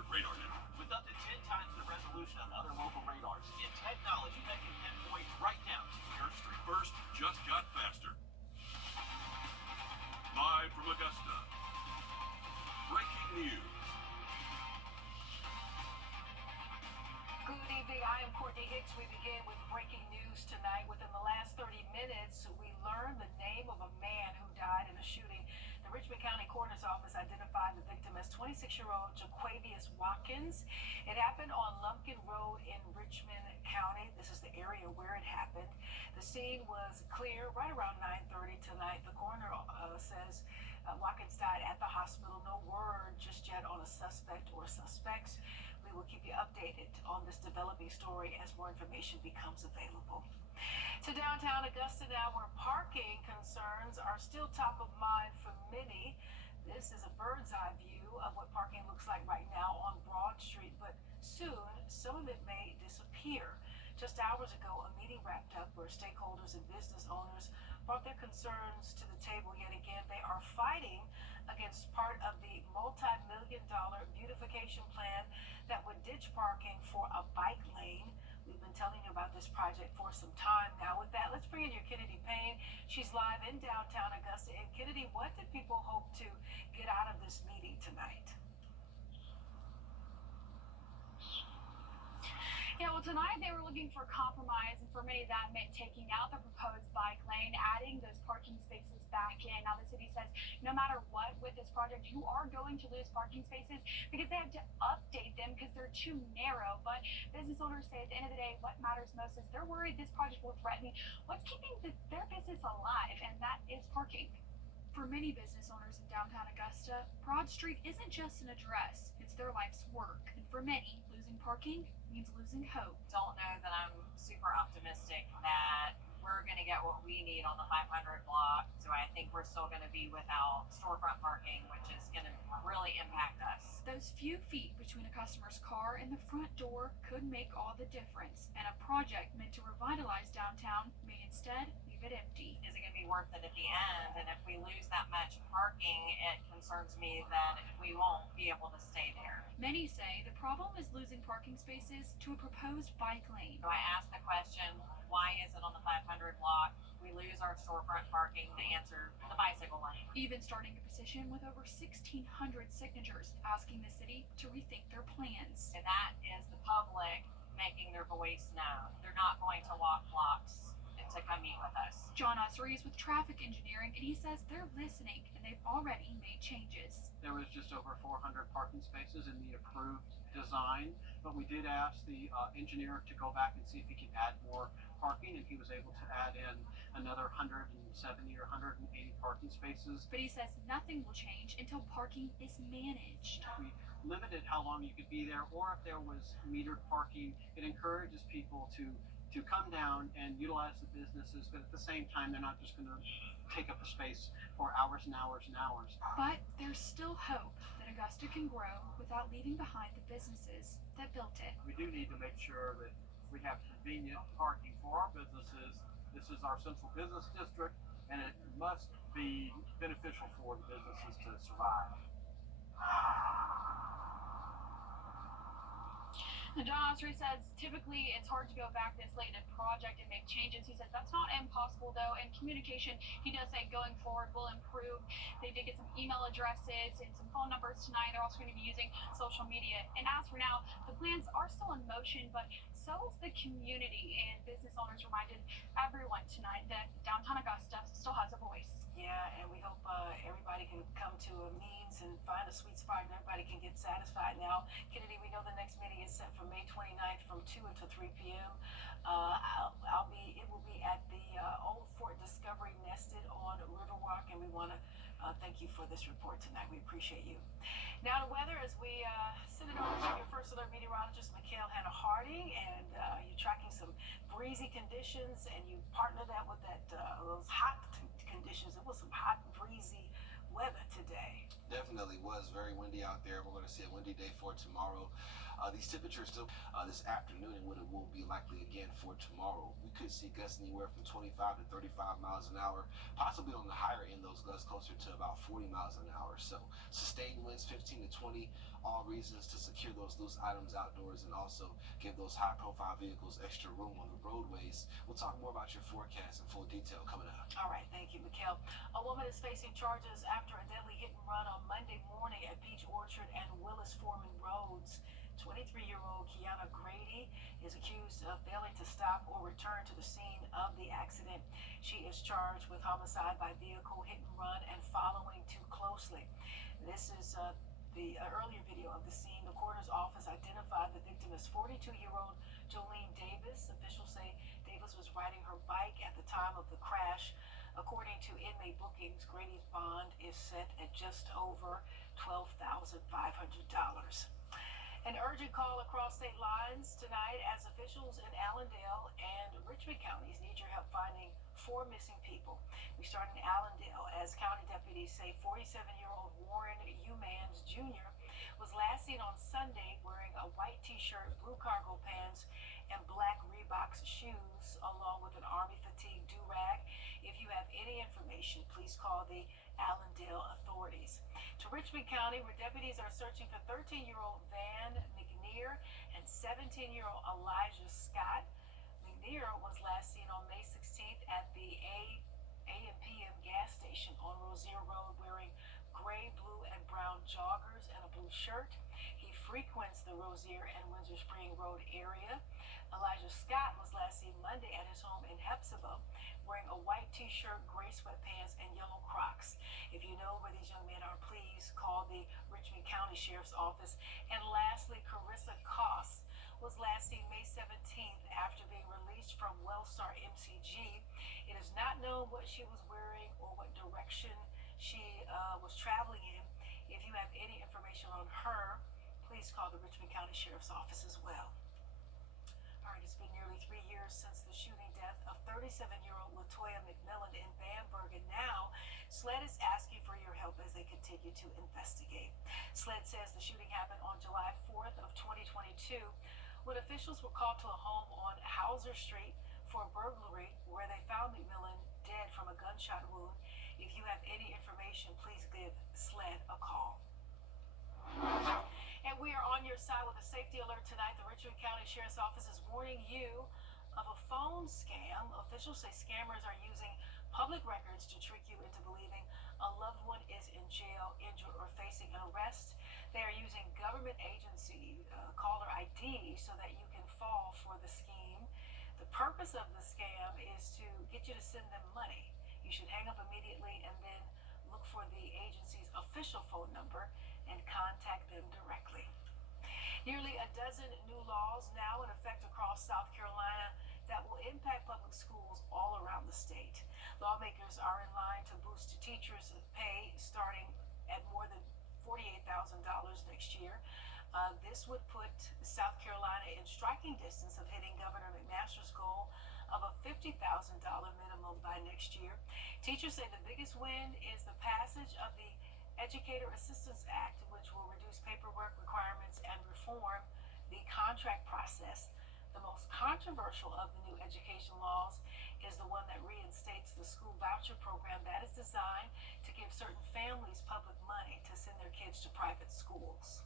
accurate radar now. With up to 10 times the resolution of other local radars and technology that can pinpoint right down to your street. First just got faster. Live from Augusta. Breaking news. Good evening, I am Courtney Hicks. We begin with breaking news tonight. Within the last 30 minutes, we learned the name of a man who died in a shooting. The Richmond County Coroner's Office identified the victim as 26-year-old Jaquavius Watkins. It happened on Lumpkin Road in Richmond County. This is the area where it happened. The scene was clear right around 9:30 tonight. The coroner says Watkins died at the hospital. No word just yet on a suspect or suspects. We will keep you updated on this developing story as more information becomes available. To downtown Augusta now, where parking concerns are still top of mind for many. This is a bird's eye view of what parking looks like right now on Broad Street, but soon some of it may disappear. Just hours ago, a meeting wrapped up where stakeholders and business owners brought their concerns to the table yet again. They are fighting against part of the multi-million-dollar beautification plan that would ditch parking for a bike lane. We've been telling you about this project for some time now. With that, let's bring in your Kennedy Payne. She's live in downtown Augusta. And Kennedy, what did people hope to get out of this meeting tonight? Yeah, well, tonight they were looking for compromise, and for many that meant taking out the proposed bike lane, adding those parking spaces back in. Now, the city says no matter what with this project, you are going to lose parking spaces because they have to update them because they're too narrow. But business owners say at the end of the day, what matters most is they're worried this project will threaten what's keeping their business alive, and that is parking. For many business owners in downtown Augusta, Broad Street isn't just an address, it's their life's work. And for many, losing parking means losing hope. Don't know that I'm super optimistic that we're going to get what we need on the 500 block. So I think we're still going to be without storefront parking, which is going to really impact us. Those few feet between a customer's car and the front door could make all the difference. And a project meant to revitalize downtown may instead leave it empty. Is it going to be worth it at the end? And if we lose that much parking, it concerns me that we won't be able to stay there. Many say the problem is losing parking spaces to a proposed bike lane. So I asked the question, why is it on the 500 block we lose our storefront parking? The answer, the bicycle lane. Even starting a petition with over 1,600 signatures asking the city to rethink their plans. And that is the public making their voice known. They're not going to walk blocks to come meet with us. John Ussery is with traffic engineering, and he says they're listening and they've already made changes. There was just over 400 parking spaces in the approved design, but we did ask the engineer to go back and see if he could add more parking, and he was able to add in another 170 or 180 parking spaces. But he says nothing will change until parking is managed. We limited how long you could be there, or if there was metered parking, it encourages people to come down and utilize the businesses, but at the same time, they're not just going to take up a space for hours and hours and hours. But there's still hope that Augusta can grow without leaving behind the businesses that built it. We do need to make sure that we have convenient parking for our businesses. This is our central business district, and it must be beneficial for the businesses to survive. And John Ussery says typically it's hard to go back this late in a project and make changes. He says that's not impossible though, and communication, he does say going forward will improve. They did get some email addresses and some phone numbers tonight. They're also going to be using social media. And as for now, the plans are still in motion, but so is the community, and business owners reminded everyone tonight that downtown Augusta still has a voice. Yeah, and we hope everybody can come to a means and find a sweet spot and everybody can get satisfied now. Kennedy, we know the next meeting is set for May 29th from 2 until 3 p.m. It will be at the Old Fort Discovery Nested on Riverwalk, and we want to thank you for this report tonight. We appreciate you. Now the weather, as we send it over to your first alert meteorologist, Mikhail Hannah Harding, and you're tracking some breezy conditions, and you partner that with those hot conditions. It was some hot, breezy weather today. Definitely was very windy out there. We're going to see a windy day for tomorrow. These temperatures still this afternoon, and what it will be likely again for tomorrow. We could see gusts anywhere from 25 to 35 miles an hour, possibly on the higher end, those gusts closer to about 40 miles an hour. So sustained winds 15 to 20 all reasons to secure those loose items outdoors and also give those high-profile vehicles extra room on the roadways. We'll talk more about your forecast in full detail coming up. All right, thank you, Mikkel. A woman is facing charges after a deadly hit and run on Monday morning at Beach Orchard and Willis Foreman Roads. 23-year-old Kiana Grady is accused of failing to stop or return to the scene of the accident. She is charged with homicide by vehicle, hit and run, and following too closely. This is the earlier video of the scene. The coroner's office identified the victim as 42-year-old Jolene Davis. Officials say Davis was riding her bike at the time of the crash. According to inmate bookings, Grady's bond is set at just over $12,500. An urgent call across state lines tonight as officials in Allendale and Richmond counties need your help finding 4 missing people. We start in Allendale as county deputies say 47-year-old Warren Umans Jr. was last seen on Sunday wearing a white t-shirt, blue cargo pants, and black Reebok shoes, along with an Army fatigue do-rag. If you have any information, please call the Allendale authorities. To Richmond County, where deputies are searching for 13-year-old Van McNear and 17-year-old Elijah Scott. McNear was last seen on May 16th at the A&PM gas station on Rozier Road wearing gray, blue, and brown joggers and a blue shirt. He frequents the Rozier and Windsor Spring Road area. Elijah Scott was last seen Monday at his home in Hepzibah wearing a white t-shirt, gray sweatpants, and yellow Crocs. If you know where these young men are, please call the Richmond County Sheriff's Office. And lastly, Carissa Koss was last seen May 17th after being released from Wellstar MCG. It is not known what she was wearing or what direction she was traveling in. If you have any information on her, please call the Richmond County Sheriff's Office as well. All right, it's been nearly 3 years since the shooting death of 37-year-old Latoya McMillan in Bamberg, and now SLED is asking for your help as they continue to investigate. SLED says the shooting happened on July 4th of 2022 when officials were called to a home on Hauser Street for a burglary where they found McMillan dead from a gunshot wound. If you have any information, please give SLED a call. And we are on your side with a safety alert tonight. The Richmond County Sheriff's Office is warning you of a phone scam. Officials say scammers are using public records to trick you into believing a loved one is in jail, injured, or facing an arrest. They are using government agency caller ID so that you can fall for the scheme. The purpose of the scam is to get you to send them money. You should hang up immediately and then look for the agency's official phone number and contact them directly. Nearly a dozen new laws now in effect across South Carolina that will impact public schools all around the state. Lawmakers are in line to boost teachers' pay starting at more than $48,000 next year. This would put South Carolina in striking distance of hitting Governor McMaster's goal of a $50,000 minimum by next year. Teachers say the biggest win is the passage of the Educator Assistance Act, which will reduce paperwork requirements and reform the contract process. The most controversial of the new education laws is the one that reinstates the school voucher program that is designed to give certain families public money to send their kids to private schools.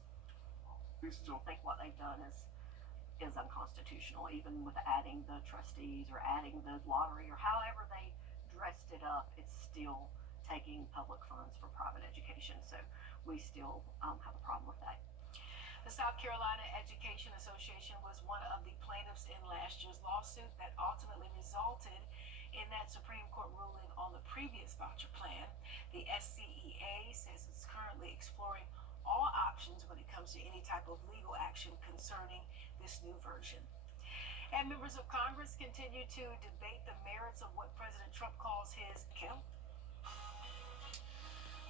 We still think what they've done is unconstitutional, even with adding the trustees or adding the lottery or however they dressed it up. It's still taking public funds for private education, so we still have a problem with that. The South Carolina Education Association was one of the plaintiffs in last year's lawsuit that ultimately resulted in that Supreme Court ruling on the previous voucher plan. The SCEA says it's currently exploring all options when it comes to any type of legal action concerning this new version. And members of Congress continue to debate the merits of what President Trump calls his kill.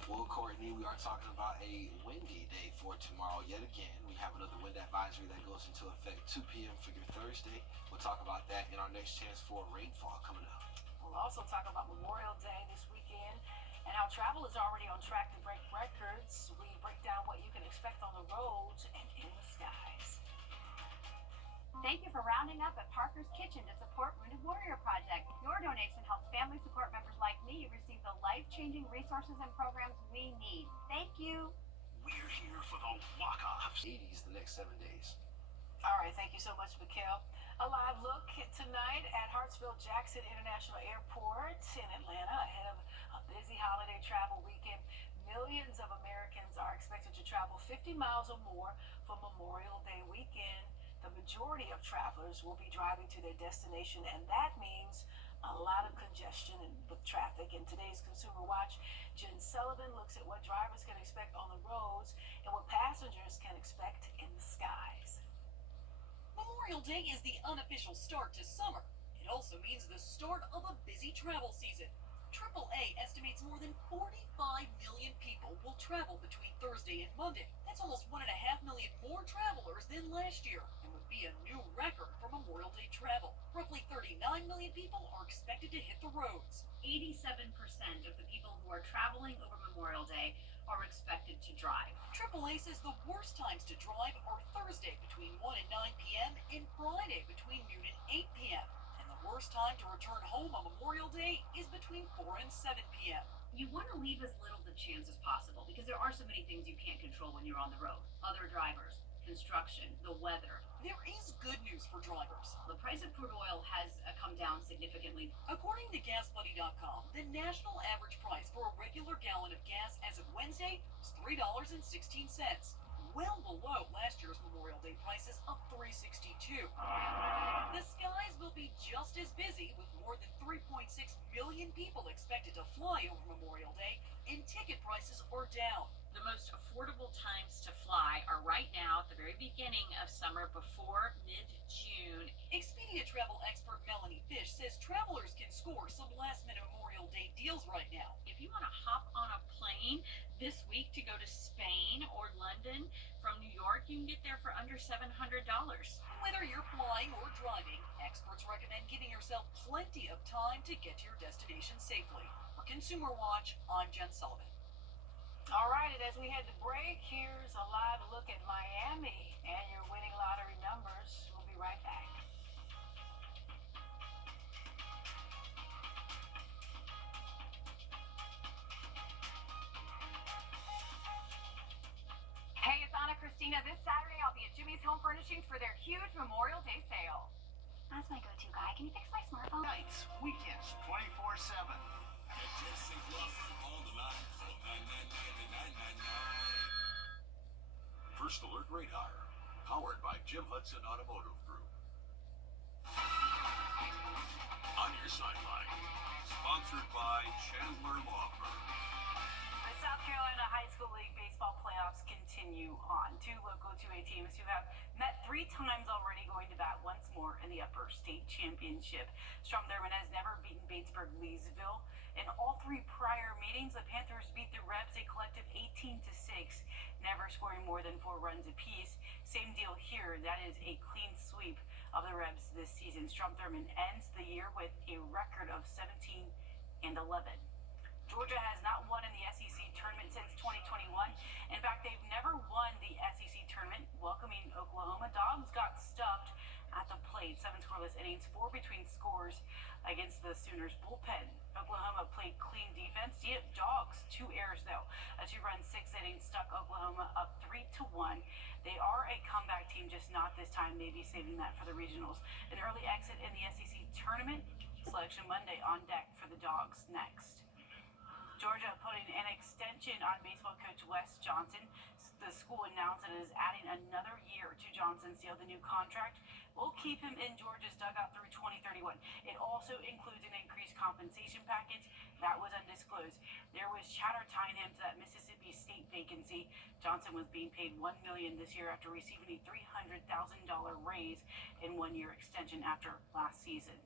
Well, Courtney, we are talking about a windy day for tomorrow yet again. We have another wind advisory that goes into effect 2 p.m. for your Thursday. We'll talk about that in our next chance for rainfall coming up. We'll also talk about Memorial Day this weekend and how travel is already on track to break records. We break down what you can expect on the roads and in the skies. Thank you for rounding up at Parker's Kitchen to support Wounded Warrior Project. Your donation helps family support members like me receive the life-changing resources and programs we need. Thank you. We're here for the Waka 80s the next 7 days. All right, thank you so much, Mikhail. A live look tonight at Hartsfield-Jackson International Airport in Atlanta ahead of a busy holiday travel weekend. Millions of Americans are expected to travel 50 miles or more for Memorial Day weekend. The majority of travelers will be driving to their destination, and that means a lot of congestion and with traffic. In today's Consumer Watch, Jen Sullivan looks at what drivers can expect on the roads and what passengers can expect in the skies. Memorial Day is the unofficial start to summer. It also means the start of a busy travel season. AAA estimates more than 45 million people will travel between Thursday and Monday. That's almost 1.5 million more travelers than last year and would be a new record for Memorial Day travel. Roughly 39 million people are expected to hit the roads. 87% of the people who are traveling over Memorial Day are expected to drive. AAA says the worst times to drive are Thursday between 1 and 9 p.m. and Friday between noon and 8 p.m. And the worst time to return home on Memorial Day is between 4 and 7 p.m. You want to leave as little to chance as possible because there are so many things you can't control when you're on the road. Other drivers, construction, the weather. There is good news for drivers. The price of crude oil has come down significantly. According to GasBuddy.com, the national average price for a regular gallon of gas as of Wednesday was $3.16, well below last year's Memorial Day prices of $3.62. The skies will be just as busy with more than 3.6 million people expected to fly over Memorial Day, and ticket prices are down. The most affordable times to fly are right now at the very beginning of summer before mid-June. Expedia travel expert Melanie Fish says travelers can score some last-minute Memorial Day deals right now. If you want to hop on a plane this week to go to Spain or London from New York, you can get there for under $700. Whether you're flying or driving, experts recommend giving yourself plenty of time to get to your destination safely. For Consumer Watch, I'm Jen Sullivan. All right, and as we head to break, here's a live look at Miami and your winning lottery numbers. We'll be right back. Hey, it's Anna Christina. This Saturday, I'll be at Jimmy's Home Furnishings for their huge Memorial Day sale. That's my go-to guy. Can you fix my smartphone? Nights, weekends, 24/7. Get your safe offer on the line for $999.999. First Alert Radar, powered by Jim Hudson Automotive Group. On your sideline, sponsored by Chandler Law Firm. The South Carolina High School League baseball playoffs continue on. Two local 2A teams who have met 3 times already going to bat once more in the Upper State Championship. Strom-Thurmond has never beaten Batesburg-Leesville. In all 3 prior meetings, the Panthers beat the Rebs a collective 18-6, never scoring more than 4 runs apiece. Same deal here. That is a clean sweep of the Rebs this season. Strom-Thurmond ends the year with a record of 17-11. Georgia has not won in the SEC tournament since 2021. In fact, they've never won the SEC tournament. Welcoming Oklahoma, Dogs got stuffed at the plate. 7 scoreless innings, 4 between scores against the Sooners bullpen. Oklahoma played clean defense. Yep, Dogs, 2 errors though. A 2-run 6 innings stuck Oklahoma up 3-1. They are a comeback team, just not this time. Maybe saving that for the regionals. An early exit in the SEC tournament. Selection Monday on deck for the Dogs next. Georgia putting an extension on baseball coach Wes Johnson. The school announced it is adding another year to Johnson's deal. The new contract will keep him in Georgia's dugout through 2031. It also includes an increased compensation package that was undisclosed. There was chatter tying him to that Mississippi State vacancy. Johnson was being paid $1 million this year after receiving a $300,000 raise in 1-year extension after last season.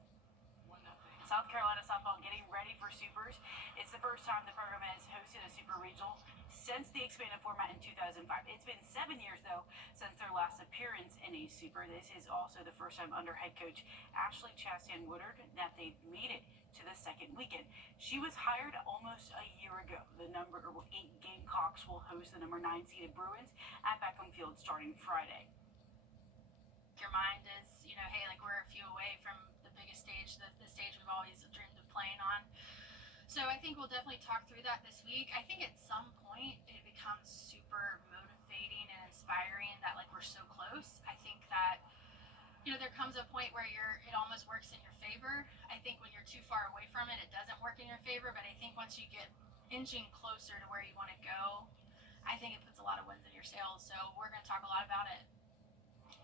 South Carolina softball getting ready for Supers. It's the first time the program has hosted a Super Regional since the expanded format in 2005. It's been 7 years, though, since their last appearance in a Super. This is also the first time under head coach Ashley Chastain-Woodard that they've made it to the second weekend. She was hired almost a year ago. The number 8 Gamecocks will host the number 9 seeded Bruins at Beckham Field starting Friday. Your mind is, hey, like we're a few away from the biggest stage, the stage we've always dreamed of playing on. So I think we'll definitely talk through that this week. I think at some point it becomes super motivating and inspiring inspiring that like we're so close. I think that there comes a point where it almost works in your favor. I think when you're too far away from it, it doesn't work in your favor. But I think once you get inching closer to where you want to go, I think it puts a lot of winds in your sails. So we're going to talk a lot about it.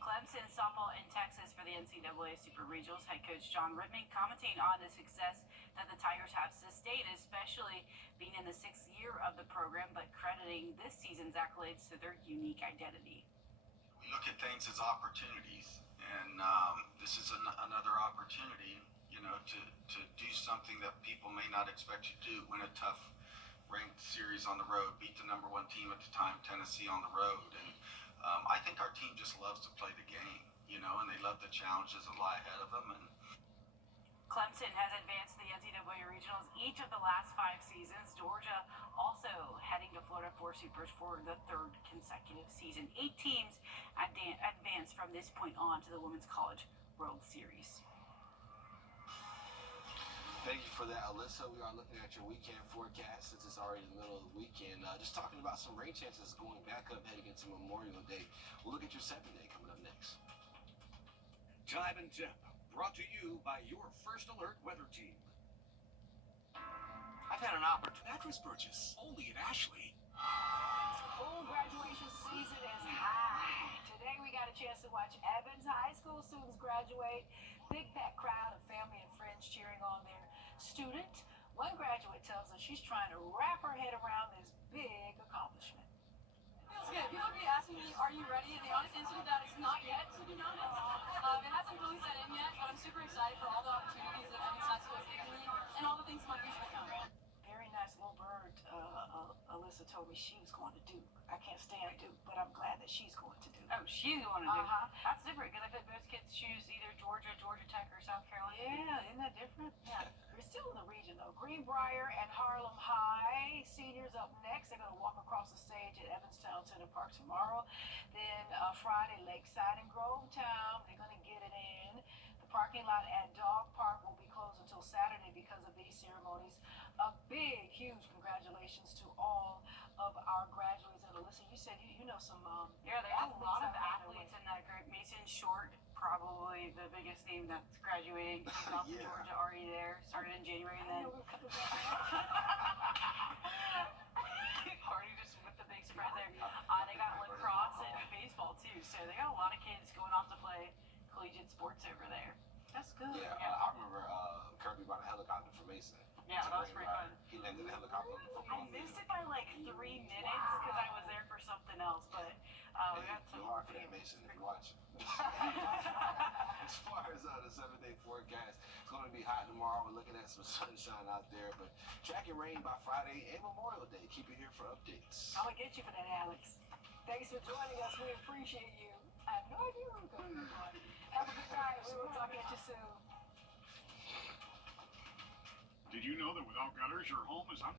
Clemson softball in Texas for the NCAA Super Regionals. Head coach John Rittman commenting on the success that the Tigers have sustained, especially being in the 6th year of the program, but crediting this season's accolades to their unique identity. We look at things as opportunities, and this is another opportunity, to do something that people may not expect you to do. Win a tough ranked series on the road, beat the number 1 team at the time, Tennessee, on the road, and I think our team just loves to play the game, and they love the challenges that lie ahead of them. And Clemson has advanced to the NCAA Regionals each of the last 5 seasons. Georgia also heading to Florida 4 Supers for the 3rd consecutive season. 8 teams advanced from this point on to the Women's College World Series. Thank you for that, Alyssa. We are looking at your weekend forecast since it's already the middle of the weekend. Just talking about some rain chances going back up heading into Memorial Day. We'll look at your 7-day coming up next. Time and temp, brought to you by your First Alert weather team. I've had an opportunity. Mattress purchase only at Ashley. Full graduation season is high. Today we got a chance to watch Evans High School students graduate. Big packed crowd of family and friends cheering on their student. One graduate tells us she's trying to wrap her head around this big accomplishment. Feels good. People be asking me, are you ready? And the honest answer to that is not yet, to be honest. It hasn't really set in yet, but I'm super excited for all the opportunities that Evans High School is giving me and all the things in my future to come. Very nice little bird. Alyssa told me she was going to Duke. I can't stand Duke, but I'm glad that she's going to Duke. Oh, she's going to Duke. Uh-huh. That's different because I think most kids choose either Georgia, Georgia Tech, or South Carolina. Yeah, isn't that different? Yeah. We're still in the region, though. Greenbrier and Harlem High. Seniors up next. They're going to walk across the stage at Evanstown Center Park tomorrow. Then Friday, Lakeside and Grovetown. They're going to get it in. The parking lot at Dog Park will be closed until Saturday because of these ceremonies. A big, huge congratulations to all of our graduates. And Alyssa, you said you know some Yeah, there's a lot of out there. athletes in that group. Mason Short, probably the biggest name that's graduating. He's off to Yeah. Georgia, already there. Started in January, and then already just with the big surprise there. They got lacrosse and baseball too, so they got a lot of kids going off to play collegiate sports over there. That's good. Yeah, I remember Kirby bought a helicopter for Mason. Yeah, that was pretty fun. He landed a helicopter on the I football missed field. it by like 3 minutes because I was there for something else, but we got some. You are for that, Mason, if you watch. As far as the 7-day forecast, it's going to be hot tomorrow. We're looking at some sunshine out there, but tracking rain by Friday and Memorial Day. Keep it here for updates. I'm going to get you for that, Alex. Thanks for joining us. We appreciate you. I have no idea where we're going. Have a good night. We will talk at you soon. Did you know that without gutters, your home is